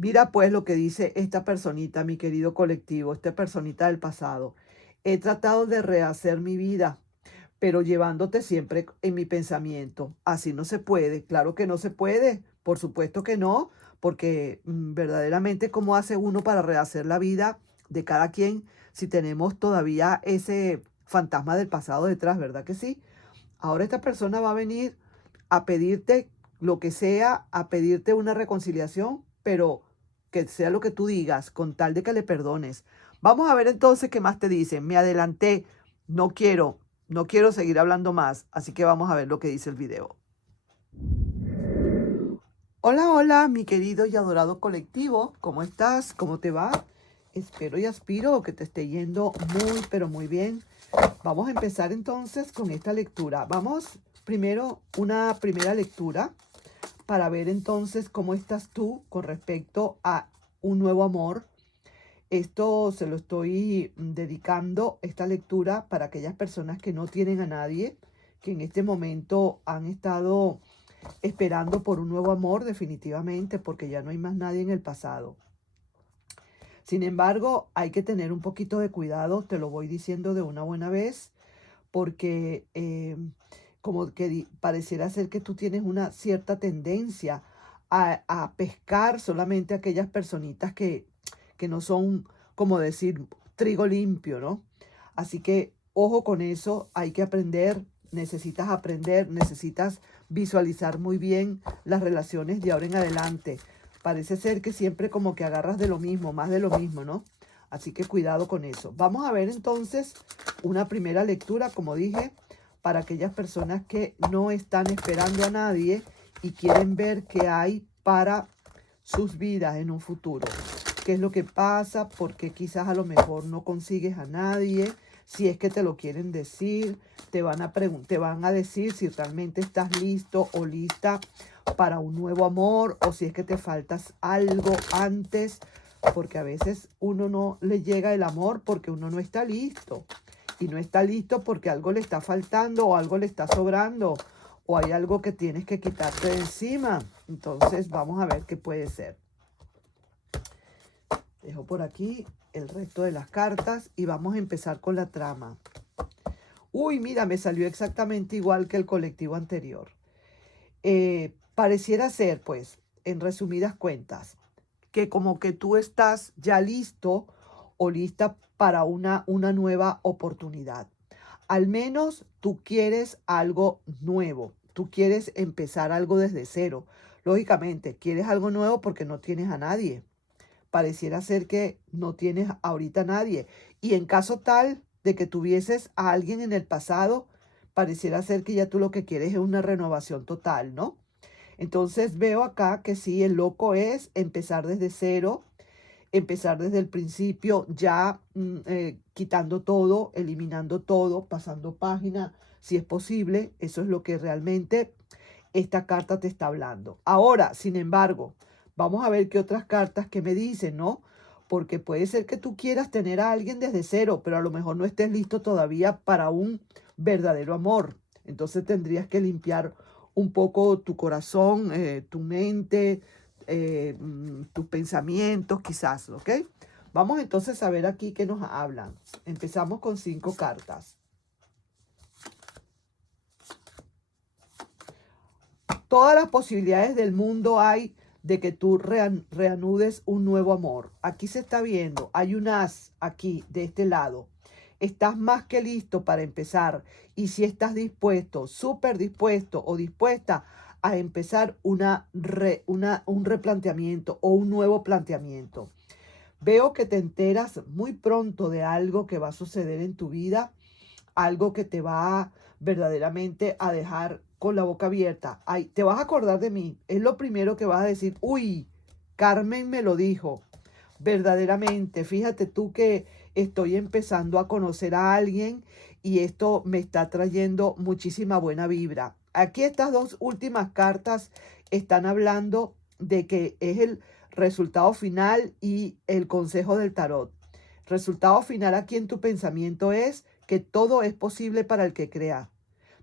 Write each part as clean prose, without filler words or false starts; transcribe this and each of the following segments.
Mira pues lo que dice esta personita, mi querido colectivo, esta personita del pasado. He tratado de rehacer mi vida, pero llevándote siempre en mi pensamiento. Así no se puede, claro que no se puede, por supuesto que no, porque verdaderamente cómo hace uno para rehacer la vida de cada quien si tenemos todavía ese fantasma del pasado detrás, ¿verdad que sí? Ahora esta persona va a venir a pedirte lo que sea, a pedirte una reconciliación, pero que sea lo que tú digas, con tal de que le perdones. Vamos a ver entonces qué más te dicen. Me adelanté, no quiero, no quiero seguir hablando más, así que vamos a ver lo que dice el video. Hola, hola, mi querido y adorado colectivo, ¿cómo estás? ¿Cómo te va? Espero y aspiro que te esté yendo muy, pero muy bien. Vamos a empezar entonces con esta lectura. Vamos primero una primera lectura para ver entonces cómo estás tú con respecto a un nuevo amor. Esto se lo estoy dedicando, esta lectura, para aquellas personas que no tienen a nadie, que en este momento han estado esperando por un nuevo amor definitivamente, porque ya no hay más nadie en el pasado. Sin embargo, hay que tener un poquito de cuidado, te lo voy diciendo de una buena vez, porque como que pareciera ser que tú tienes una cierta tendencia a pescar solamente aquellas personitas que no son, como decir, trigo limpio, ¿no? Así que ojo con eso, hay que aprender, necesitas visualizar muy bien las relaciones de ahora en adelante. Parece ser que siempre como que agarras de lo mismo, más de lo mismo, ¿no? Así que cuidado con eso. Vamos a ver entonces una primera lectura, como dije, para aquellas personas que no están esperando a nadie y quieren ver qué hay para sus vidas en un futuro. ¿Qué es lo que pasa? Porque quizás a lo mejor no consigues a nadie. Si es que te lo quieren decir, te van a decir si realmente estás listo o lista para un nuevo amor, o si es que te faltas algo antes, porque a veces uno no le llega el amor porque uno no está listo. Y no está listo porque algo le está faltando o algo le está sobrando o hay algo que tienes que quitarte de encima. Entonces vamos a ver qué puede ser. Dejo por aquí el resto de las cartas y vamos a empezar con la trama. Uy, mira, me salió exactamente igual que el colectivo anterior. Pareciera ser, pues, en resumidas cuentas, que como que tú estás ya listo o lista para una nueva oportunidad. Al menos tú quieres algo nuevo, tú quieres empezar algo desde cero. Lógicamente, quieres algo nuevo porque no tienes a nadie. Pareciera ser que no tienes ahorita a nadie. Y en caso tal de que tuvieses a alguien en el pasado, pareciera ser que ya tú lo que quieres es una renovación total, ¿no? Entonces veo acá que sí, el loco es empezar desde cero, empezar desde el principio, ya quitando todo, eliminando todo, pasando página, si es posible. Eso es lo que realmente esta carta te está hablando. Ahora, sin embargo, vamos a ver qué otras cartas que me dicen, ¿no? Porque puede ser que tú quieras tener a alguien desde cero, pero a lo mejor no estés listo todavía para un verdadero amor. Entonces tendrías que limpiar un poco tu corazón, tu mente, tus pensamientos, quizás, ¿ok? Vamos entonces a ver aquí qué nos hablan. Empezamos con 5 cartas. Todas las posibilidades del mundo hay de que tú reanudes un nuevo amor. Aquí se está viendo, hay un as aquí, de este lado. Estás más que listo para empezar. Y si estás dispuesto, súper dispuesto o dispuesta a empezar un replanteamiento o un nuevo planteamiento. Veo que te enteras muy pronto de algo que va a suceder en tu vida, algo que te va verdaderamente a dejar con la boca abierta. Ay, te vas a acordar de mí. Es lo primero que vas a decir. Uy, Carmen me lo dijo. Verdaderamente, fíjate tú que estoy empezando a conocer a alguien y esto me está trayendo muchísima buena vibra. Aquí estas dos últimas cartas están hablando de que es el resultado final y el consejo del tarot. Resultado final aquí en tu pensamiento es que todo es posible para el que crea.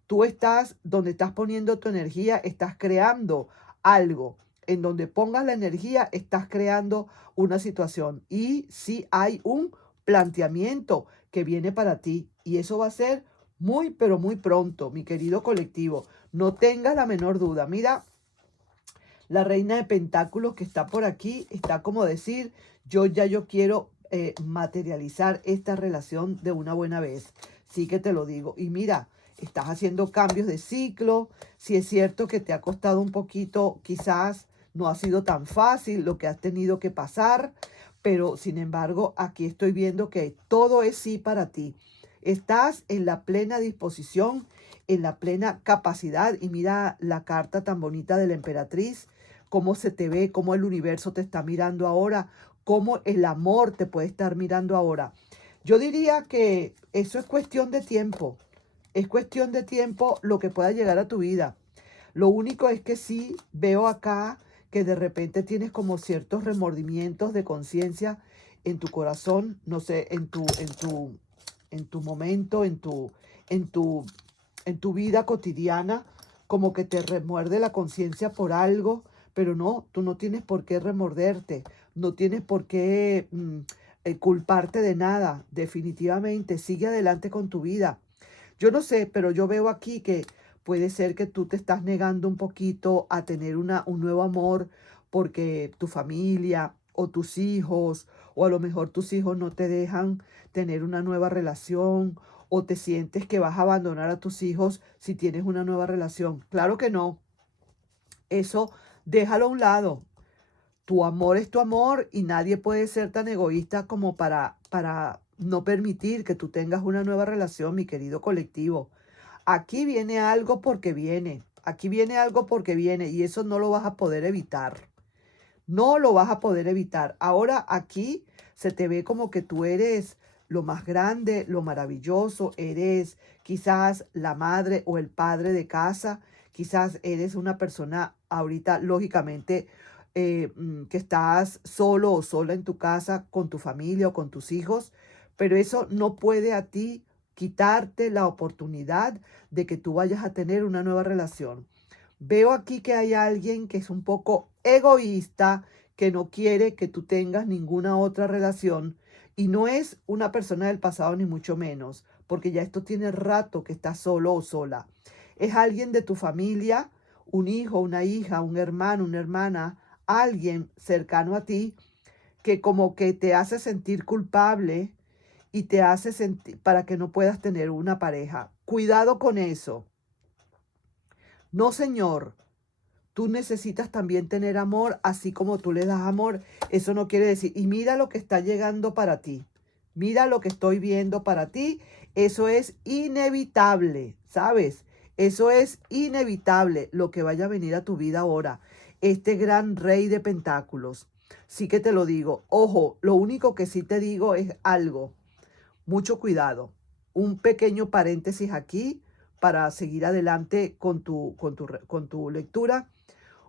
Tú estás donde estás poniendo tu energía, estás creando algo. En donde pongas la energía, estás creando una situación. Y sí hay un planteamiento que viene para ti. Y eso va a ser muy, pero muy pronto, mi querido colectivo. No tengas la menor duda. Mira, la reina de pentáculos que está por aquí, está como decir, yo quiero materializar esta relación de una buena vez. Sí que te lo digo. Y mira, estás haciendo cambios de ciclo. Si es cierto que te ha costado un poquito, quizás no ha sido tan fácil lo que has tenido que pasar, pero sin embargo, aquí estoy viendo que todo es sí para ti. Estás en la plena disposición, en la plena capacidad. Y mira la carta tan bonita de la emperatriz, cómo se te ve, cómo el universo te está mirando ahora, cómo el amor te puede estar mirando ahora. Yo diría que eso es cuestión de tiempo. Es cuestión de tiempo lo que pueda llegar a tu vida. Lo único es que sí veo acá que de repente tienes como ciertos remordimientos de conciencia en tu corazón, no sé, en tu momento, en tu, en tu vida cotidiana, como que te remuerde la conciencia por algo, pero no, tú no tienes por qué remorderte, no tienes por qué culparte de nada. Definitivamente, sigue adelante con tu vida. Yo no sé, pero yo veo aquí que puede ser que tú te estás negando un poquito a tener un nuevo amor porque tu familia o tus hijos, o a lo mejor tus hijos no te dejan tener una nueva relación, o te sientes que vas a abandonar a tus hijos si tienes una nueva relación. Claro que no. Eso déjalo a un lado. Tu amor es tu amor y nadie puede ser tan egoísta como para no permitir que tú tengas una nueva relación, mi querido colectivo. Aquí viene algo porque viene. Aquí viene algo porque viene y eso no lo vas a poder evitar. No lo vas a poder evitar. Ahora aquí se te ve como que tú eres lo más grande, lo maravilloso. Eres quizás la madre o el padre de casa. Quizás eres una persona ahorita, lógicamente, que estás solo o sola en tu casa con tu familia o con tus hijos. Pero eso no puede a ti quitarte la oportunidad de que tú vayas a tener una nueva relación. Veo aquí que hay alguien que es un poco egoísta, que no quiere que tú tengas ninguna otra relación y no es una persona del pasado ni mucho menos, porque ya esto tiene rato que estás solo o sola. Es alguien de tu familia, un hijo, una hija, un hermano, una hermana, alguien cercano a ti que como que te hace sentir culpable y te hace sentir para que no puedas tener una pareja. Cuidado con eso. No, señor. Tú necesitas también tener amor, así como tú le das amor. Eso no quiere decir, y mira lo que está llegando para ti. Mira lo que estoy viendo para ti. Eso es inevitable, ¿sabes? Eso es inevitable lo que vaya a venir a tu vida ahora. Este gran rey de pentáculos. Sí que te lo digo. Ojo, lo único que sí te digo es algo. Mucho cuidado. Un pequeño paréntesis aquí para seguir adelante con tu lectura.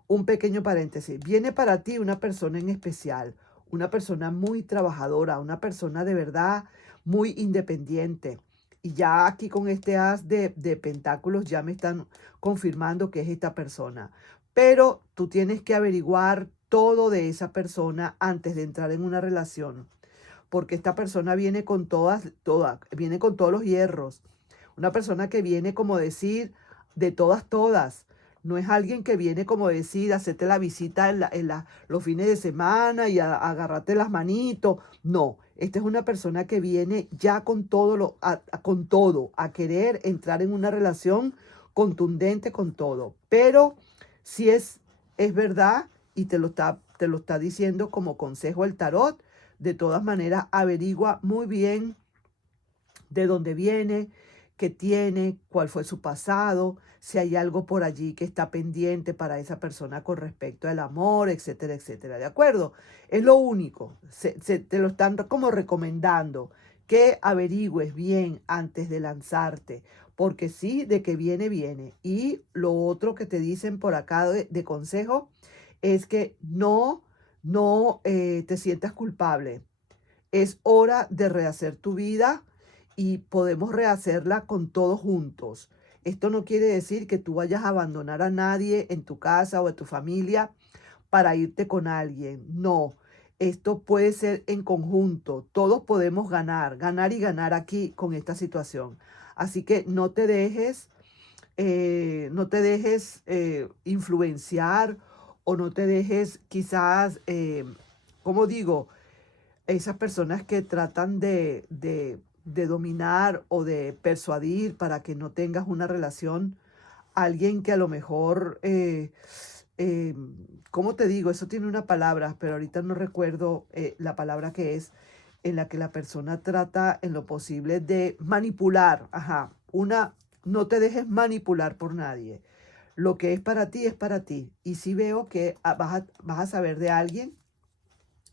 Un pequeño paréntesis. Viene para ti una persona en especial, una persona muy trabajadora, una persona de verdad muy independiente. Y ya aquí con este as de pentáculos ya me están confirmando que es esta persona. Pero tú tienes que averiguar todo de esa persona antes de entrar en una relación. Porque esta persona viene con viene con todos los hierros. Una persona que viene como decir de todas. No es alguien que viene como decir, hacerte la visita los fines de semana y agarrarte las manitos. No, esta es una persona que viene ya con con todo, a querer entrar en una relación contundente con todo. Pero si es verdad y te lo está diciendo como consejo el tarot, de todas maneras averigua muy bien de dónde viene, qué tiene, cuál fue su pasado, si hay algo por allí que está pendiente para esa persona con respecto al amor, etcétera, etcétera. ¿De acuerdo? Es lo único. Te lo están como recomendando que averigües bien antes de lanzarte, porque sí, de que viene, viene. Y lo otro que te dicen por acá de consejo es que no te sientas culpable. Es hora de rehacer tu vida y podemos rehacerla con todos juntos. Esto no quiere decir que tú vayas a abandonar a nadie en tu casa o en tu familia, para irte con alguien. No, esto puede ser en conjunto. Todos podemos ganar, ganar y ganar aquí con esta situación. Así que no te dejes influenciar o no te dejes quizás, como digo, esas personas que tratan de dominar o de persuadir para que no tengas una relación, alguien que a lo mejor, eh, ¿cómo te digo? Eso tiene una palabra, pero ahorita no recuerdo la palabra que es, en la que la persona trata en lo posible de manipular. Ajá, no te dejes manipular por nadie. Lo que es para ti es para ti. Y si veo que vas a saber de alguien,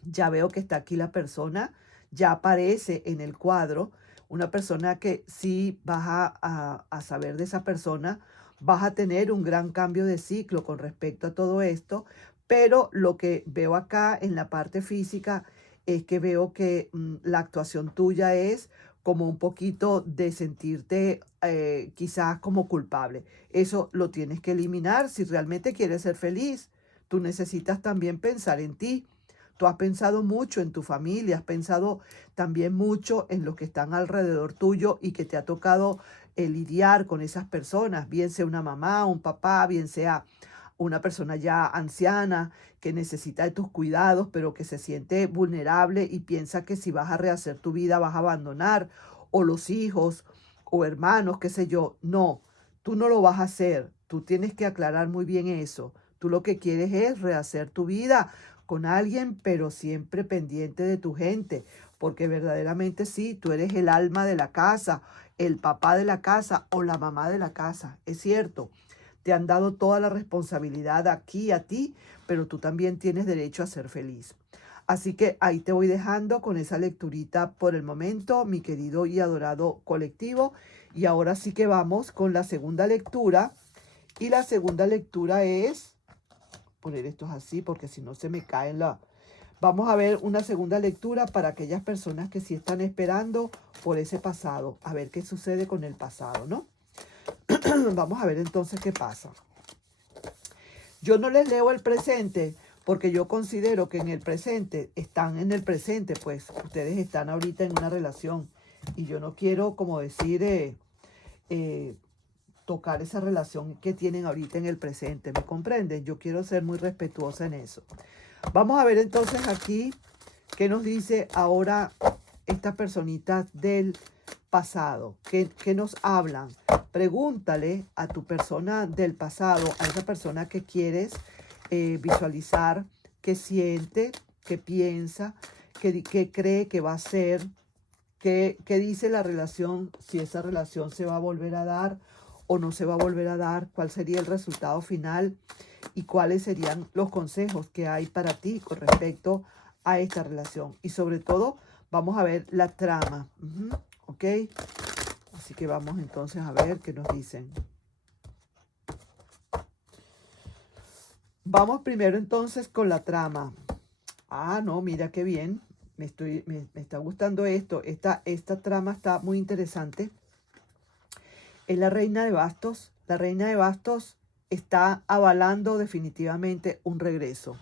ya veo que está aquí la persona, ya aparece en el cuadro, una persona que sí vas a saber de esa persona, vas a tener un gran cambio de ciclo con respecto a todo esto, pero lo que veo acá en la parte física es que veo que la actuación tuya es como un poquito de sentirte quizás como culpable. Eso lo tienes que eliminar si realmente quieres ser feliz. Tú necesitas también pensar en ti. Tú has pensado mucho en tu familia, has pensado también mucho en los que están alrededor tuyo y que te ha tocado lidiar con esas personas, bien sea una mamá, un papá, bien sea una persona ya anciana que necesita de tus cuidados, pero que se siente vulnerable y piensa que si vas a rehacer tu vida vas a abandonar, o los hijos o hermanos, qué sé yo. No, tú no lo vas a hacer. Tú tienes que aclarar muy bien eso. Tú lo que quieres es rehacer tu vida con alguien, pero siempre pendiente de tu gente, porque verdaderamente sí, tú eres el alma de la casa, el papá de la casa o la mamá de la casa. Es cierto, te han dado toda la responsabilidad aquí a ti, pero tú también tienes derecho a ser feliz. Así que ahí te voy dejando con esa lecturita por el momento, mi querido y adorado colectivo. Y ahora sí que vamos con la segunda lectura. Y la segunda lectura es, poner estos así porque si no se me caen la... Vamos a ver una segunda lectura para aquellas personas que sí están esperando por ese pasado. A ver qué sucede con el pasado, ¿no? Vamos a ver entonces qué pasa. Yo no les leo el presente porque yo considero que en el presente, están en el presente, pues ustedes están ahorita en una relación y yo no quiero, como decir, tocar esa relación que tienen ahorita en el presente, ¿me comprenden? Yo quiero ser muy respetuosa en eso. Vamos a ver entonces aquí qué nos dice ahora estas personitas del pasado, qué nos hablan. Pregúntale a tu persona del pasado, a esa persona que quieres visualizar, qué siente, qué piensa, qué cree que va a ser, qué dice la relación, si esa relación se va a volver a dar o no se va a volver a dar, cuál sería el resultado final y cuáles serían los consejos que hay para ti con respecto a esta relación. Y sobre todo, vamos a ver la trama. ¿Ok? Así que vamos entonces a ver qué nos dicen. Vamos primero entonces con la trama. Ah, no, mira qué bien. Me está gustando esto. Esta trama está muy interesante. Es la reina de bastos. La reina de bastos está avalando definitivamente un regreso.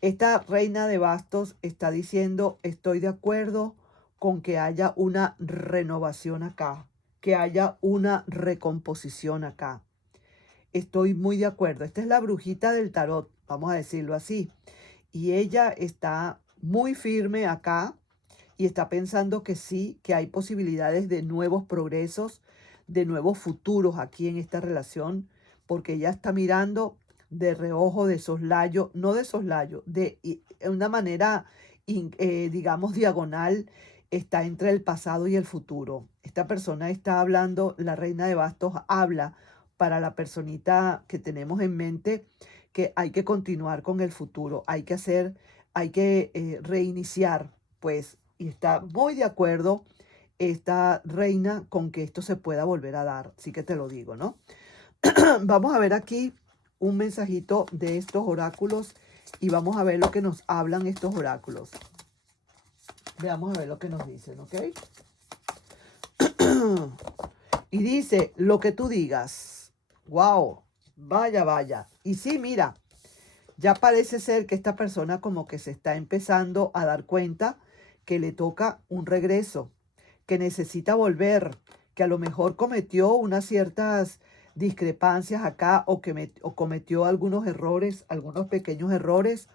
Esta reina de bastos está diciendo, estoy de acuerdo con que haya una renovación acá, que haya una recomposición acá. Estoy muy de acuerdo. Esta es la brujita del tarot, vamos a decirlo así. Y ella está muy firme acá y está pensando que sí, que hay posibilidades de nuevos progresos, de nuevos futuros aquí en esta relación, porque ella está mirando de reojo, de soslayo, no de soslayo, de una manera, digamos, diagonal, está entre el pasado y el futuro. Esta persona está hablando, la reina de bastos habla para la personita que tenemos en mente que hay que continuar con el futuro, hay que reiniciar, pues, y está muy de acuerdo esta reina con que esto se pueda volver a dar. Sí que te lo digo, ¿no? Vamos a ver aquí un mensajito de estos oráculos y vamos a ver lo que nos hablan estos oráculos. Veamos a ver lo que nos dicen, ¿ok? Y dice, lo que tú digas. ¡Wow! Vaya, vaya. Y sí, mira, Ya parece ser que esta persona como que se está empezando a dar cuenta que le toca un regreso, que necesita volver, que a lo mejor cometió unas ciertas discrepancias acá o cometió algunos errores, algunos pequeños errores,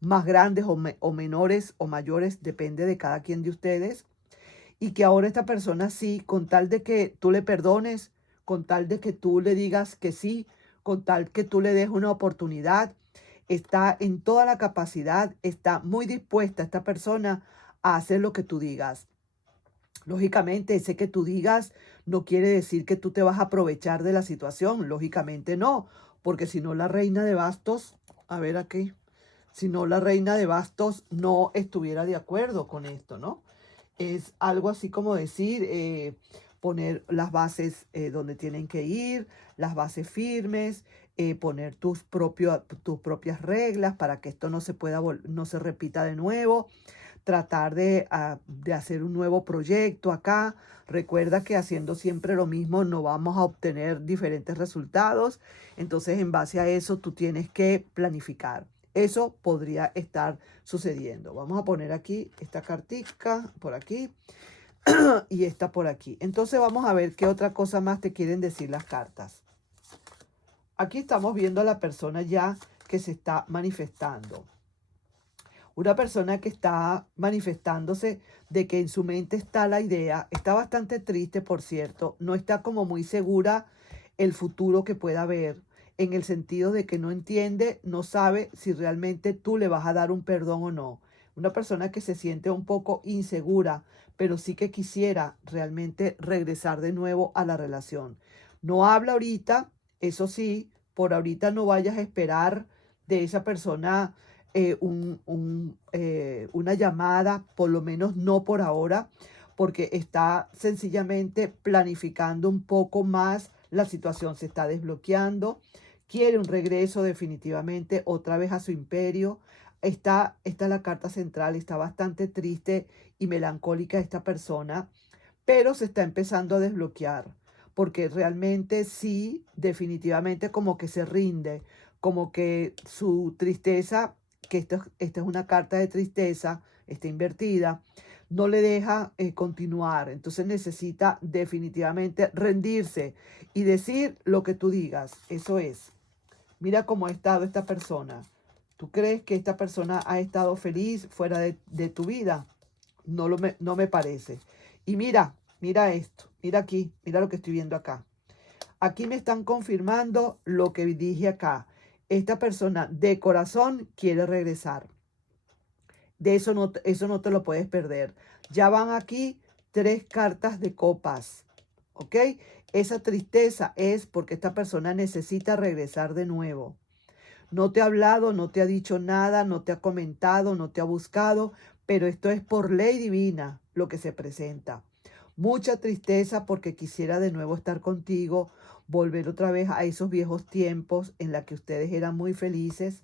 más grandes o menores o mayores, depende de cada quien de ustedes, y que ahora esta persona sí, con tal de que tú le perdones, con tal de que tú le digas que sí, con tal que tú le des una oportunidad, está en toda la capacidad, está muy dispuesta esta persona a hacer lo que tú digas. Lógicamente, ese que tú digas no quiere decir que tú te vas a aprovechar de la situación, lógicamente no, porque si no la reina de bastos, a ver aquí, si no la reina de bastos no estuviera de acuerdo con esto, ¿no? Es algo así como decir, poner las bases donde tienen que ir, las bases firmes, poner tus propias reglas para que esto no se no se repita de nuevo, tratar de hacer un nuevo proyecto acá. Recuerda que haciendo siempre lo mismo no vamos a obtener diferentes resultados. Entonces, en base a eso, tú tienes que planificar. Eso podría estar sucediendo. Vamos a poner aquí esta cartica por aquí y esta por aquí. Entonces vamos a ver qué otra cosa más te quieren decir las cartas. Aquí estamos viendo a la persona ya que se está manifestando. Una persona que está manifestándose de que en su mente está la idea, está bastante triste, por cierto, no está como muy segura el futuro que pueda haber, en el sentido de que no entiende, no sabe si realmente tú le vas a dar un perdón o no. Una persona que se siente un poco insegura, pero sí que quisiera realmente regresar de nuevo a la relación. No habla ahorita, eso sí, por ahorita no vayas a esperar de esa persona una llamada, por lo menos no por ahora, porque está sencillamente planificando un poco más, la situación se está desbloqueando, quiere un regreso definitivamente otra vez a su imperio. Esta es la carta central, está bastante triste y melancólica esta persona, pero se está empezando a desbloquear, porque realmente sí, definitivamente como que se rinde, como que su tristeza, que esta es una carta de tristeza, está invertida, no le deja continuar. Entonces necesita definitivamente rendirse y decir lo que tú digas. Eso es. Mira cómo ha estado esta persona. ¿Tú crees que esta persona ha estado feliz fuera de tu vida? No me parece. Y mira esto, mira aquí, mira lo que estoy viendo acá. Aquí me están confirmando lo que dije acá. Esta persona de corazón quiere regresar. De eso no te lo puedes perder. Ya van aquí 3 cartas de copas, ¿ok? Esa tristeza es porque esta persona necesita regresar de nuevo. No te ha hablado, no te ha dicho nada, no te ha comentado, no te ha buscado, pero esto es por ley divina lo que se presenta. Mucha tristeza porque quisiera de nuevo estar contigo, volver otra vez a esos viejos tiempos en la que ustedes eran muy felices.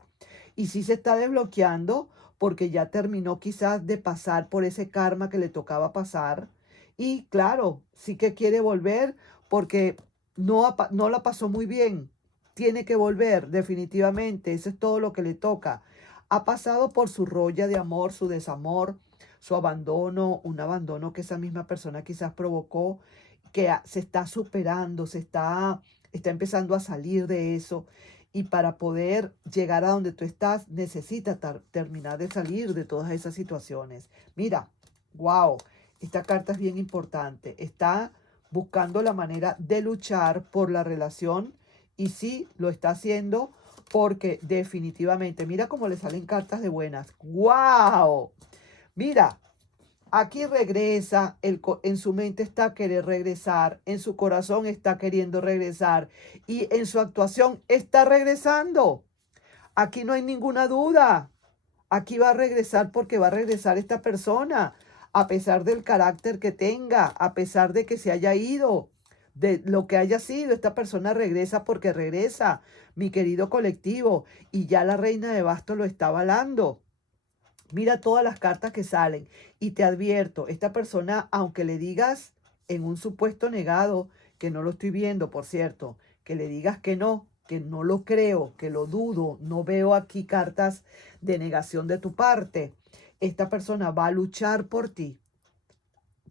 Y sí se está desbloqueando porque ya terminó quizás de pasar por ese karma que le tocaba pasar. Y claro, sí que quiere volver porque no la pasó muy bien. Tiene que volver, definitivamente. Eso es todo lo que le toca. Ha pasado por su rolla de amor, su desamor, su abandono, un abandono que esa misma persona quizás provocó, que se está superando, está empezando a salir de eso. Y para poder llegar a donde tú estás, necesitas terminar de salir de todas esas situaciones. Mira, wow, esta carta es bien importante. Está buscando la manera de luchar por la relación y sí, lo está haciendo porque definitivamente, mira cómo le salen cartas de buenas. ¡Wow! Mira, aquí regresa, en su mente está querer regresar, en su corazón está queriendo regresar y en su actuación está regresando. Aquí no hay ninguna duda. Aquí va a regresar porque va a regresar esta persona, a pesar del carácter que tenga, a pesar de que se haya ido, de lo que haya sido, esta persona regresa porque regresa, mi querido colectivo, y ya la reina de bastos lo está avalando. Mira todas las cartas que salen y te advierto, esta persona, aunque le digas en un supuesto negado, que no lo estoy viendo, por cierto, que le digas que no, que no lo creo, que lo dudo, no veo aquí cartas de negación de tu parte. Esta persona va a luchar por ti.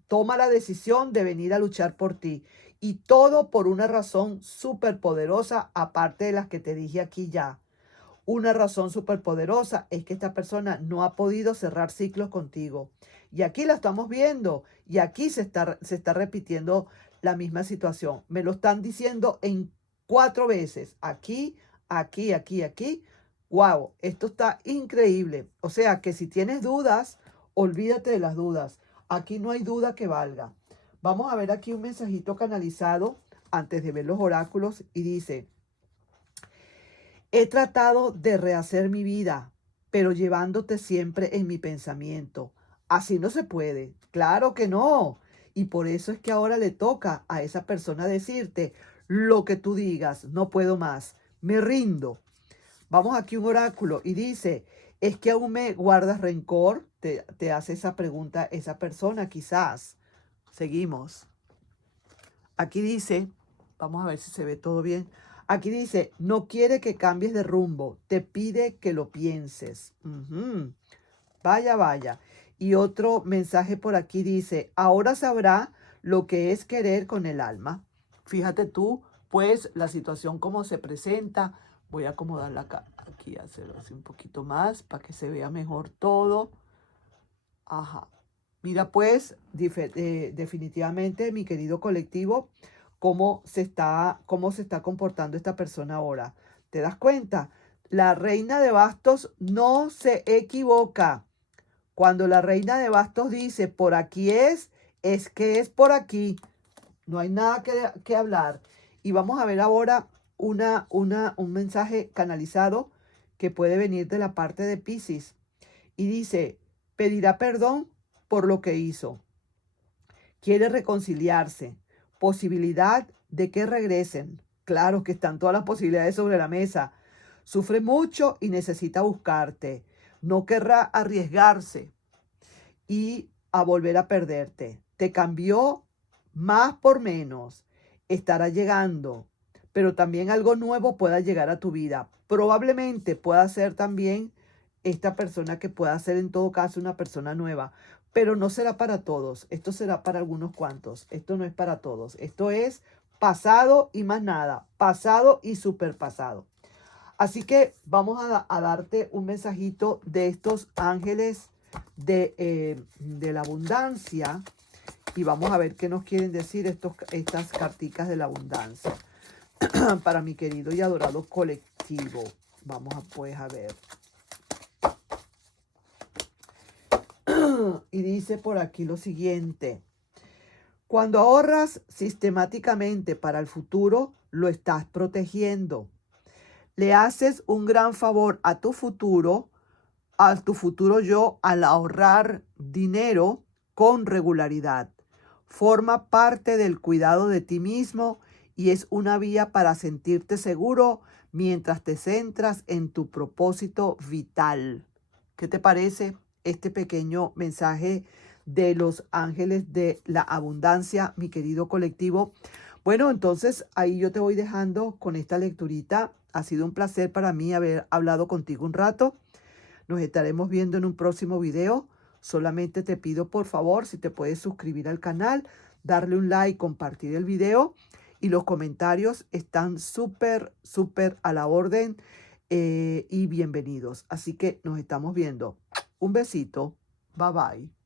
Toma la decisión de venir a luchar por ti. Y todo por una razón súper poderosa, aparte de las que te dije aquí ya. Una razón súper poderosa es que esta persona no ha podido cerrar ciclos contigo. Y aquí la estamos viendo. Y aquí se está repitiendo la misma situación. Me lo están diciendo en 4 veces. Aquí, aquí, aquí, aquí. Wow, esto está increíble. O sea que si tienes dudas, olvídate de las dudas. Aquí no hay duda que valga. Vamos a ver aquí un mensajito canalizado antes de ver los oráculos y dice: he tratado de rehacer mi vida, pero llevándote siempre en mi pensamiento. Así no se puede. Claro que no. Y por eso es que ahora le toca a esa persona decirte lo que tú digas. No puedo más. Me rindo. Vamos aquí un oráculo y dice: ¿es que aún me guardas rencor? Te hace esa pregunta esa persona quizás. Seguimos. Aquí dice, vamos a ver si se ve todo bien. Aquí dice: no quiere que cambies de rumbo, te pide que lo pienses. Vaya, vaya. Y otro mensaje por aquí dice: ahora sabrá lo que es querer con el alma. Fíjate tú, pues, la situación como se presenta. Voy a acomodarla acá, aquí, hacerlo así un poquito más para que se vea mejor todo. Ajá. Mira, pues, definitivamente, mi querido colectivo, cómo se está comportando esta persona ahora. ¿Te das cuenta? La reina de bastos no se equivoca. Cuando la reina de bastos dice por aquí es que es por aquí. No hay nada que hablar. Y vamos a ver ahora un mensaje canalizado que puede venir de la parte de Piscis. Y dice: pedirá perdón por lo que hizo. Quiere reconciliarse. Posibilidad de que regresen. Claro que están todas las posibilidades sobre la mesa. Sufre mucho y necesita buscarte. No querrá arriesgarse y a volver a perderte. Te cambió más por menos. Estará llegando, pero también algo nuevo pueda llegar a tu vida. Probablemente pueda ser también esta persona, que pueda ser en todo caso una persona nueva, pero no será para todos. Esto será para algunos cuantos. Esto no es para todos. Esto es pasado y más nada. Pasado y super pasado. Así que vamos a darte un mensajito de estos ángeles de la abundancia. Y vamos a ver qué nos quieren decir estas carticas de la abundancia para mi querido y adorado colectivo. Vamos pues a ver. Y dice por aquí lo siguiente: cuando ahorras sistemáticamente para el futuro, lo estás protegiendo. Le haces un gran favor a tu futuro yo, al ahorrar dinero con regularidad. Forma parte del cuidado de ti mismo y es una vía para sentirte seguro mientras te centras en tu propósito vital. ¿Qué te parece este pequeño mensaje de los ángeles de la abundancia, mi querido colectivo? Bueno, entonces ahí yo te voy dejando con esta lecturita. Ha sido un placer para mí haber hablado contigo un rato. Nos estaremos viendo en un próximo video. Solamente te pido, por favor, si te puedes suscribir al canal, darle un like, compartir el video. Y los comentarios están súper, súper a la orden y bienvenidos. Así que nos estamos viendo. Un besito. Bye, bye.